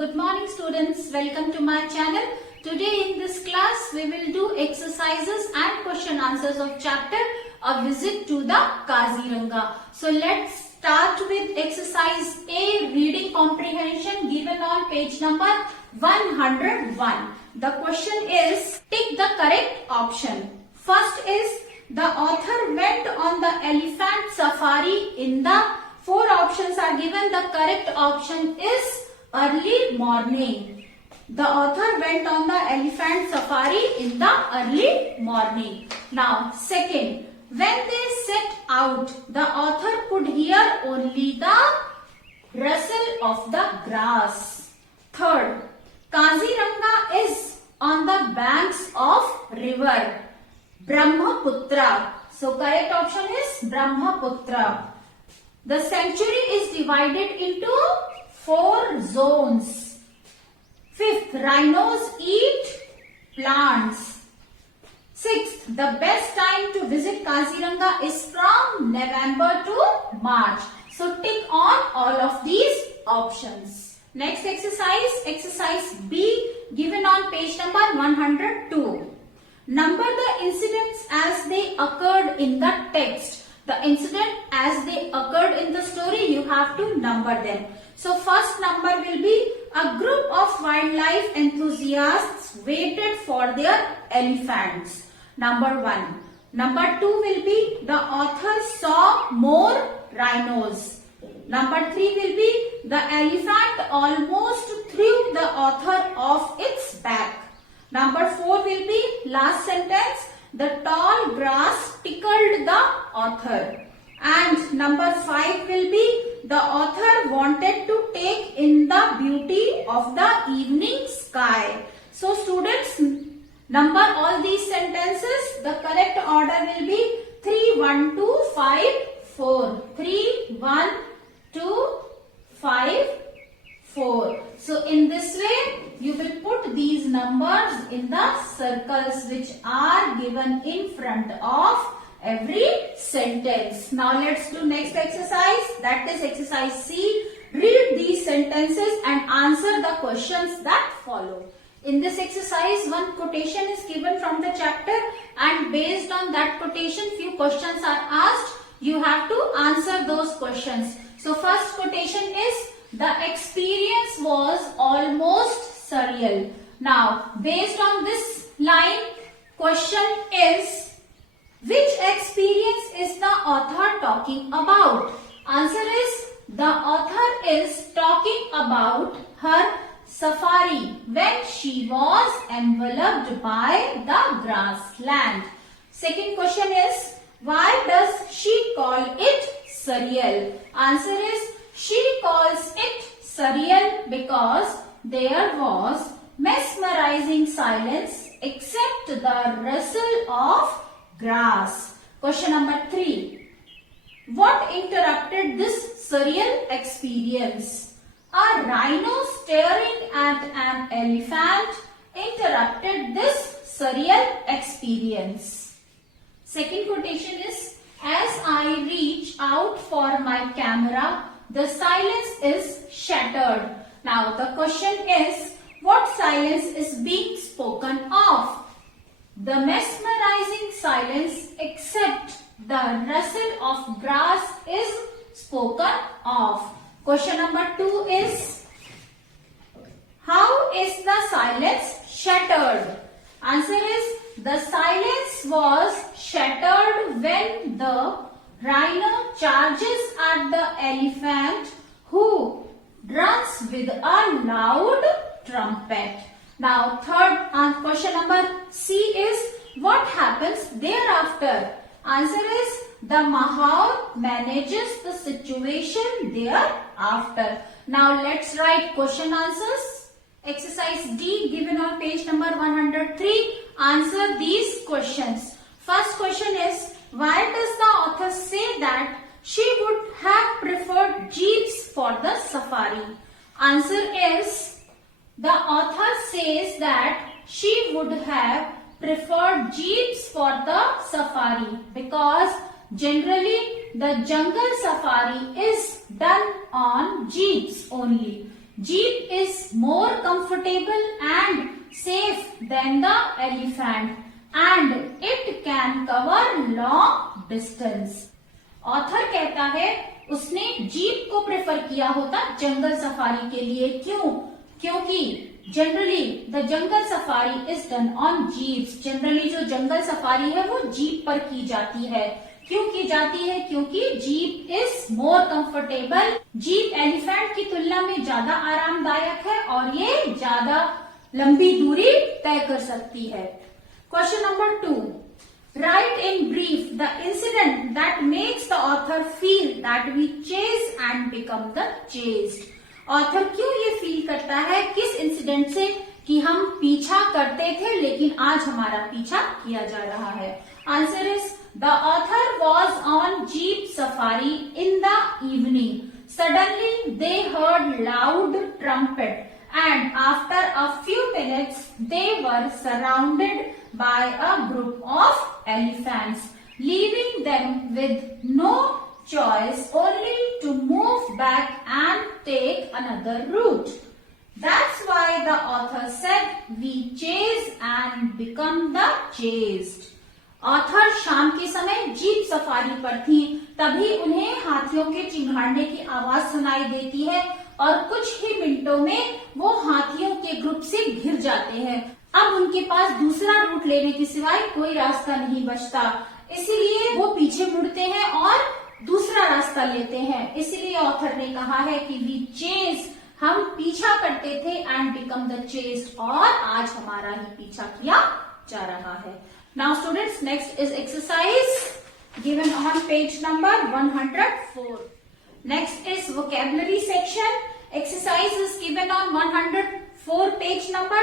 good morning students. Welcome to my channel. Today in this class we will do exercises and question answers of chapter A Visit to the Kaziranga. So let's start with exercise A, reading comprehension, given on page number 101. The question is, tick the correct option. First is, the author went on the elephant safari in the four options are given. The correct option is early morning. The author went on the elephant safari in the early morning. Now, second, when they set out, the author could hear only the rustle of the grass. Third, Kaziranga is on the banks of river Brahmaputra. So, correct option is Brahmaputra. The sanctuary is divided into 4 zones. Fifth, rhinos eat plants. Sixth, the best time to visit Kaziranga is from November to March. So tick on all of these options. Next exercise, exercise B, given on page number 102. Number the incidents as they occurred in the text. The incident as they occurred in the story, you have to number them. So first number will be, a group of wildlife enthusiasts waited for their elephants. Number 1. Number 2 will be, the author saw more rhinos. Number 3 will be, the elephant almost threw the author off its back. Number 4 will be, last sentence, the tall grass tickled the author. And number 5 will be, the author wanted to take in the beauty of the evening sky. So students, number all these sentences. The correct order will be 3, 1, 2, 5, 4. 3, 1, 2, 5, 4. So in this way, you will put these numbers in the circles which are given in front of every sentence. Now let's do next exercise, that is exercise C. Read these sentences and answer the questions that follow. In this exercise, one quotation is given from the chapter and based on that quotation, few questions are asked. You have to answer those questions. So first quotation is, the experience was almost surreal. Now, based on this line, question is, which experience is the author talking about? Answer is, the author is talking about her safari when she was enveloped by the grassland. Second question is, why does she call it surreal? Answer is, she calls it surreal because there was mesmerizing silence except the rustle of grass. Question number 3. What interrupted this surreal experience? A rhino staring at an elephant interrupted this surreal experience. Second quotation is, as I reach out for my camera, the silence is shattered. Now the question is, what silence is being spoken of? The mesmerizing silence except the rustle of grass is spoken of. Question number 2 is, how is the silence shattered? Answer is, the silence was shattered when the rhino charges at the elephant who runs with a loud trumpet. Now third question number C is, what happens thereafter? Answer is, the mahout manages the situation thereafter. Now let's write question answers. Exercise D, given on page number 103. Answer these questions. First question is, why does the author say that she would have preferred jeeps for the safari? Answer is, the author says that she would have preferred jeeps for the safari because generally the jungle safari is done on jeeps only. Jeep is more comfortable and safe than the elephant and it can cover long distance. Author कहता है उसने jeep को prefer किया होता जंगल safari के लिए. क्यों? क्योंकि generally the jungle safari is done on jeeps. Generally जो जंगल सफारी है वो जीप पर की जाती है. क्यों की जाती है? क्योंकि jeep is more comfortable. Jeep elephant की तुलना में ज्यादा आरामदायक है और ये ज्यादा लंबी दूरी तय कर सकती है. Question number 2. Write in brief the incident that makes the author feel that we chase and become the chased. Author क्यों ये फील करता है, किस इंसिडेंट से, कि हम पीछा करते थे लेकिन आज हमारा पीछा किया जा रहा है. Answer is the author was on jeep safari in the evening. Suddenly they heard loud trumpet and after a few minutes they were surrounded by a group of elephants, leaving them with no choice only to move back and take another route. That's why the author said we chase and become the chased. Author शाम के समय jeep safari पर थी, तभी उन्हें हाथियों के चिंघाड़ने की आवाज सुनाई देती है और कुछ ही मिनटों में वो हाथियों के ग्रुप से घिर जाते हैं. अब उनके पास दूसरा रूट लेने के सिवाय कोई रास्ता नहीं बचता, इसीलिए वो पीछे मुड़ते हैं और दूसरा रास्ता लेते हैं. इसीलिए ऑथर ने कहा है कि वी चेज, हम पीछा करते थे, एंड बिकम द चेस्ड, और आज हमारा ही पीछा किया जा रहा है. Now students, next is exercise given on page number 104. Next is vocabulary section. Exercise is given on 104 page number.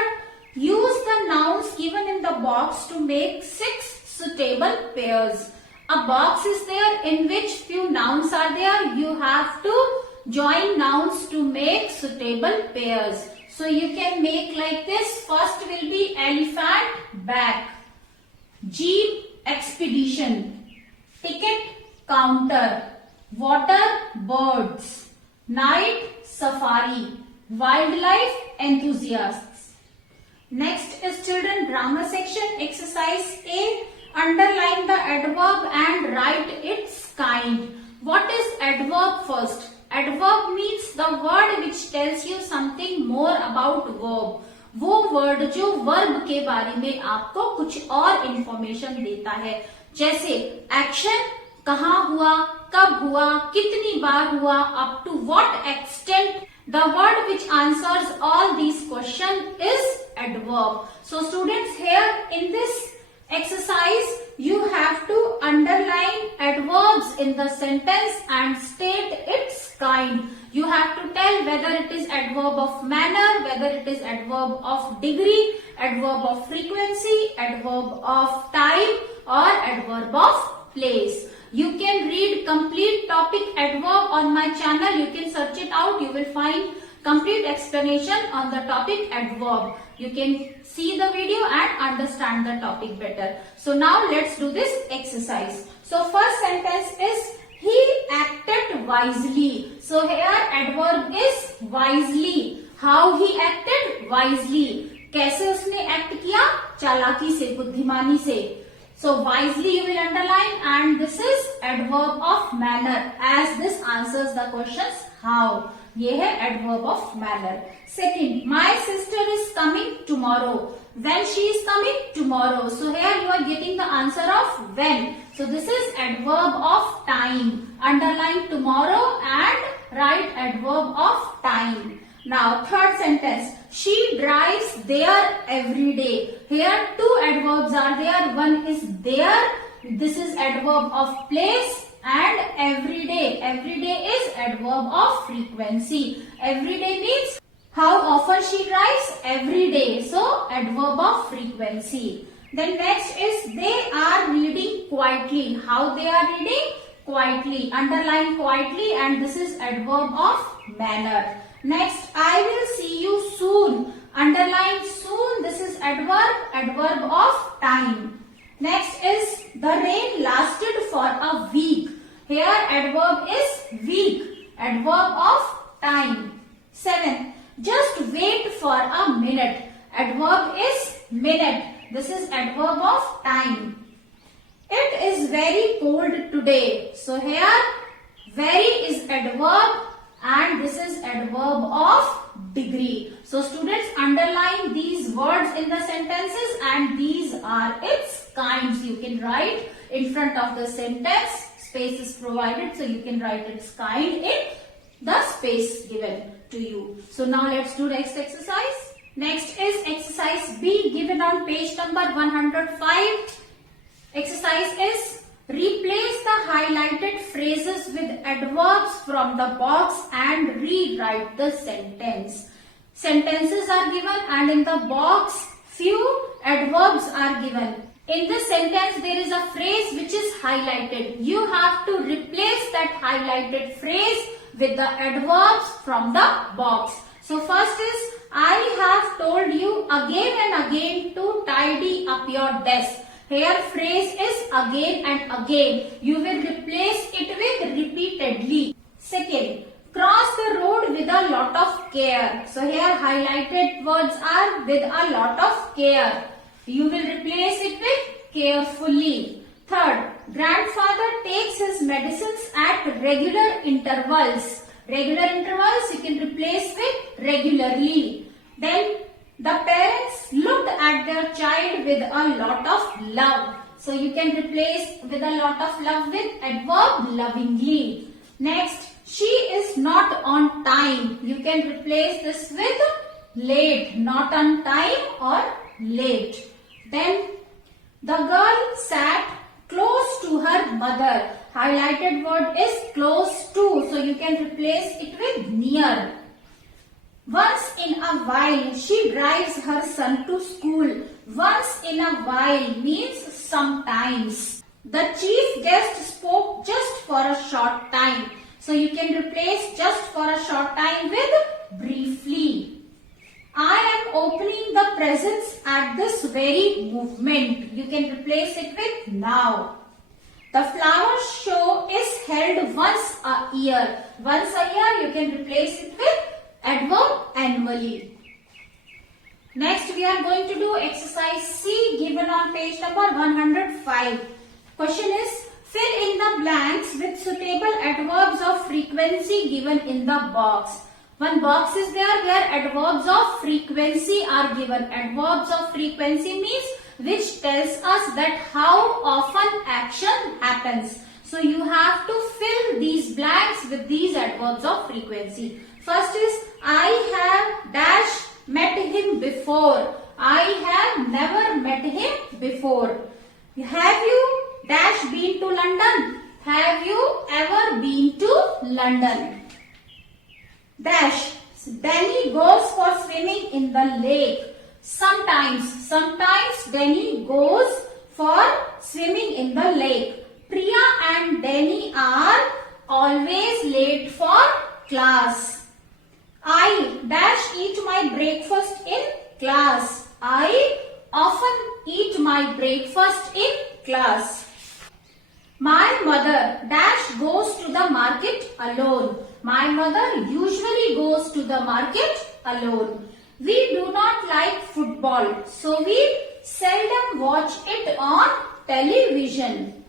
Use the nouns given in the box to make 6 suitable pairs. A box is there in which few nouns are there. You have to join nouns to make suitable pairs. So you can make like this. First will be elephant, back. Jeep, expedition. Ticket, counter. Water, birds. Night, safari. Wildlife, enthusiasts. Next is children drama section. Exercise A. Underline the adverb and write its kind. What is adverb first? Adverb means the word which tells you something more about verb. वो word जो verb के बारे में आपको कुछ और information देता है. जैसे एक्शन, कहाँ हुआ, कब हुआ, कितनी बार हुआ, up to what extent. The word which answers all these questions is adverb. So students, here in this exercise you have to underline adverbs in the sentence and state its kind. You have to tell whether it is adverb of manner, whether it is adverb of degree, adverb of frequency, adverb of time, or adverb of place. You can read complete topic adverb on my channel. You can search it out. You will find complete explanation on the topic adverb. You can see the video and understand the topic better. So now let's do this exercise. So first sentence is he acted wisely. So here adverb is wisely. How he acted wisely. कैसे उसने act किया? चालाकी से, बुद्धिमानी से. So wisely you will underline, and this is adverb of manner, as this answers the questions how. ये है adverb of manner. Second, my sister is coming tomorrow. When she is coming tomorrow. So here you are getting the answer of when. So this is adverb of time. Underline tomorrow and write adverb of time. Now third sentence. She drives there every day. Here two adverbs are there. One is there. This is adverb of place, and every day. Every day is adverb of frequency. Every day means how often she drives? Every day. So adverb of frequency. Then next is they are reading quietly. How they are reading? Quietly. Underline quietly, and this is adverb of manner. Next, I will see you soon. Underline soon. This is adverb, adverb of time. Next is the rain lasted for a week. Here adverb is week, adverb of time. 7. wait for a minute. Adverb is minute. This is adverb of time. It is very cold today. So here very is adverb and this is adverb of degree. So students, underline these words in the sentences and these are its kinds. You can write in front of the sentence. Space is provided, so you can write its kind in the space given to you. So now let's do next exercise. Next is exercise B given on page number 105. Exercise is replace the highlighted phrases with adverbs from the box and rewrite the sentence. Sentences are given and in the box few adverbs are given. In this sentence there is a phrase which is highlighted. You have to replace that highlighted phrase with the adverbs from the box. So first is, I have told you again and again to tidy up your desk. Here phrase is again and again. You will replace it with repeatedly. Second, cross the road with a lot of care. So here highlighted words are with a lot of care. You will replace it with carefully. Third, grandfather takes his medicines at regular intervals. Regular intervals you can replace with regularly. Then the parents looked at their child with a lot of love. So you can replace with a lot of love with adverb lovingly. Next, she is not on time. You can replace this with late. Not on time or late. Then the girl sat close to her mother. Highlighted word is close to. So you can replace it with near. Once in a while, she drives her son to school. Once in a while means sometimes. The chief guest spoke just for a short time. So you can replace just for a short time with briefly. I am opening the presents at this very moment. You can replace it with now. The flower show is held once a year. Once a year you can replace it with adverb annually. Next we are going to do exercise C given on page number 105. Question is, fill in the blanks with suitable adverbs of frequency given in the box. One box is there where adverbs of frequency are given. Adverbs of frequency means which tells us that how often action happens. So you have to fill these blanks with these adverbs of frequency. First is, I have dash met him before. I have never met him before. Have you dash been to London? Have you ever been to London? Dash, Danny goes for swimming in the lake. Sometimes Danny goes for swimming in the lake. Priya and Danny are always late for class. I dash eat my breakfast in class. I often eat my breakfast in class. My mother dash goes to the market alone. My mother usually goes to the market alone. We do not like football, so we seldom watch it on television.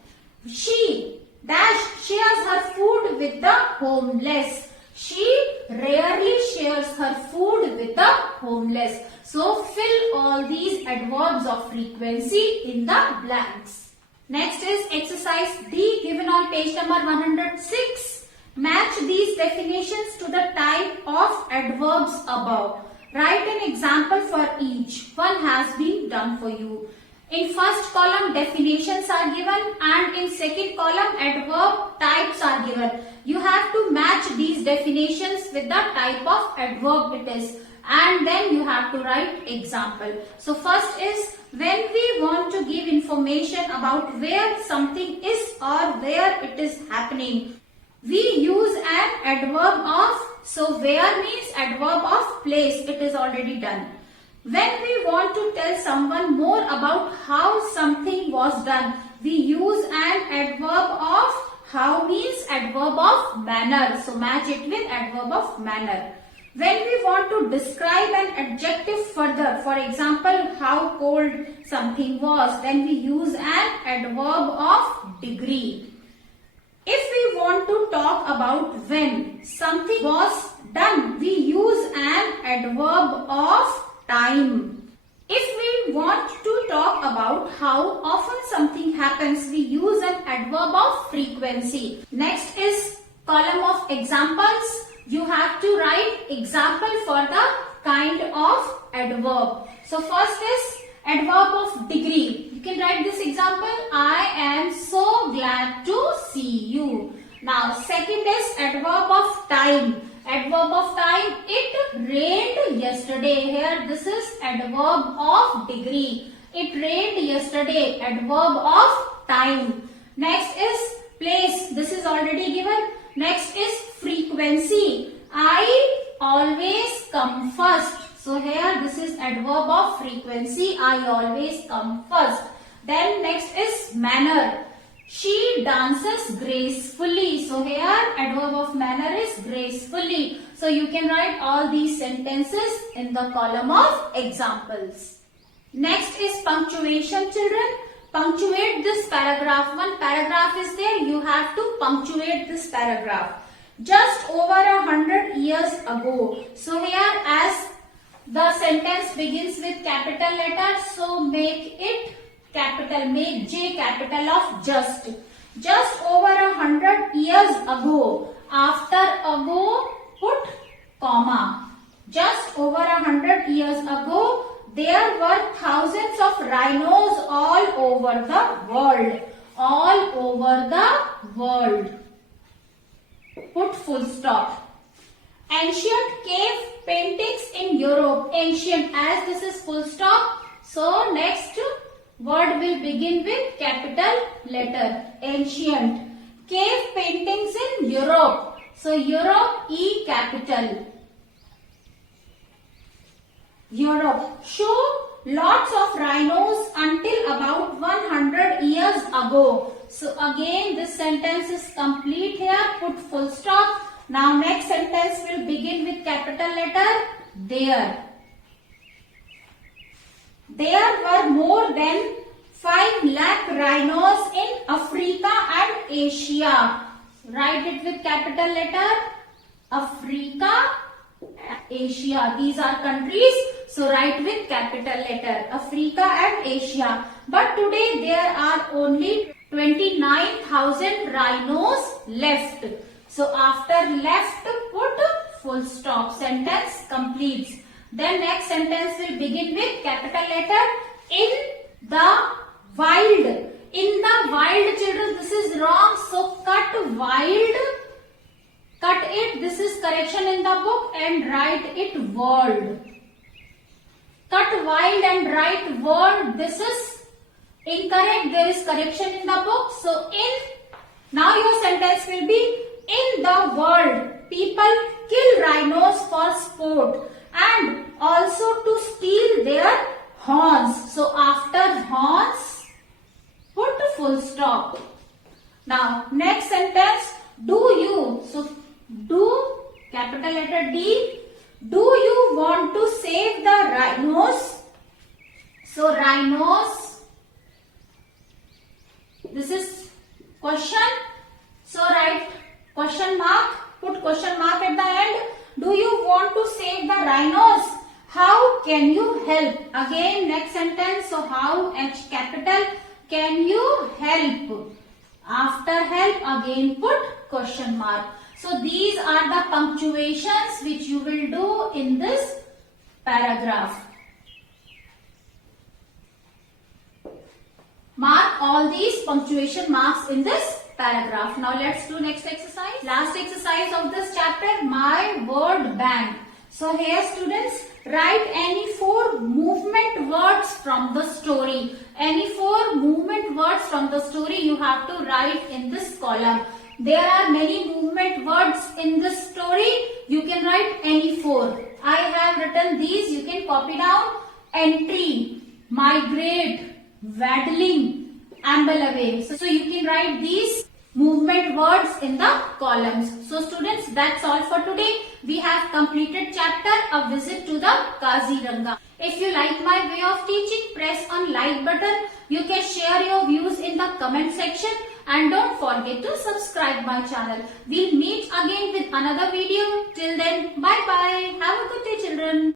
She dash shares her food with the homeless. She rarely shares her food with the homeless. So fill all these adverbs of frequency in the blanks. Next is exercise D given on page number 106. Match these definitions to the type of adverbs above. Write an example for each. One has been done for you. In first column definitions are given and in second column adverb types are given. You have to match these definitions with the type of adverb it is and then you have to write example. So first is, when we want to give information about where something is or where it is happening, we use an adverb of. So where means adverb of place. It is already done. When we want to tell someone more about how something was done, we use an adverb of. How means adverb of manner. So match it with adverb of manner. When we want to describe an adjective further, for example, how cold something was, then we use an adverb of degree. If we want to talk about when something was done, we use an adverb of time. If we want to talk about how often something happens, we use an adverb of frequency. Next is column of examples. You have to write example for the kind of adverb. So first is adverb of degree. You can write this example. I am so glad to see you. Now second is adverb of time. Adverb of time. It rained yesterday. Here this is adverb of degree. It rained yesterday. Adverb of time. Next is place. This is already given. Next is frequency. I always come first. So here this is adverb of frequency. I always come first. Then next is manner. She dances gracefully. So here adverb of manner is gracefully. So you can write all these sentences in the column of examples. Next is punctuation, children. Punctuate this paragraph. One paragraph is there. You have to punctuate this paragraph. Just over 100 years ago. So here as the sentence begins with capital letter, so make it capital. Make J capital of just. Just over 100 years ago. After ago, put comma. Just over 100 years ago, there were thousands of rhinos all over the world. All over the world. Put full stop. Ancient cave paintings in Europe. Ancient, as this is full stop. So next word will begin with capital letter. Ancient. Cave paintings in Europe. So Europe, E capital. Europe. Show lots of rhinos until about 100 years ago. So again this sentence is complete here. Put full stop. Now next sentence will begin with capital letter. There. There were more than 5 lakh rhinos in Africa and Asia. Write it with capital letter. Africa, Asia. These are countries. So write with capital letter. Africa and Asia. But today there are only 29,000 rhinos left. So after left put full stop. Sentence completes. Then next sentence will begin with capital letter. In the wild. In the wild, children, this is wrong. So cut wild. Cut it. This is correction in the book and write it world. Cut wild and write world. This is incorrect. There is correction in the book. So now your sentence will be in the world. People kill rhinos for sport and also to steal their horns. So after horns, put full stop. Now next sentence, do you. So do, capital letter D. Do you want to save the rhinos? So rhinos. This is question. So write question mark. Put question mark at the end. Do you want to save the rhinos? How can you help? Again next sentence. So how, H capital, can you help? After help again put question mark. So these are the punctuations which you will do in this paragraph. Mark all these punctuation marks in this paragraph. Now let's do next exercise. Last exercise of this chapter, my word bank. So here students, write any 4 movement words from the story. Any 4 movement words from the story you have to write in this column. There are many movement words in this story. You can write any 4. I have written these. You can copy down. Entry, migrate, waddling, amble away. So you can write these movement words in the columns. So students, that's all for today. We have completed chapter A Visit to the Kaziranga. If you like my way of teaching, press on like button. You can share your views in the comment section and don't forget to subscribe my channel. We'll meet again with another video. Till then, bye bye. Have a good day children.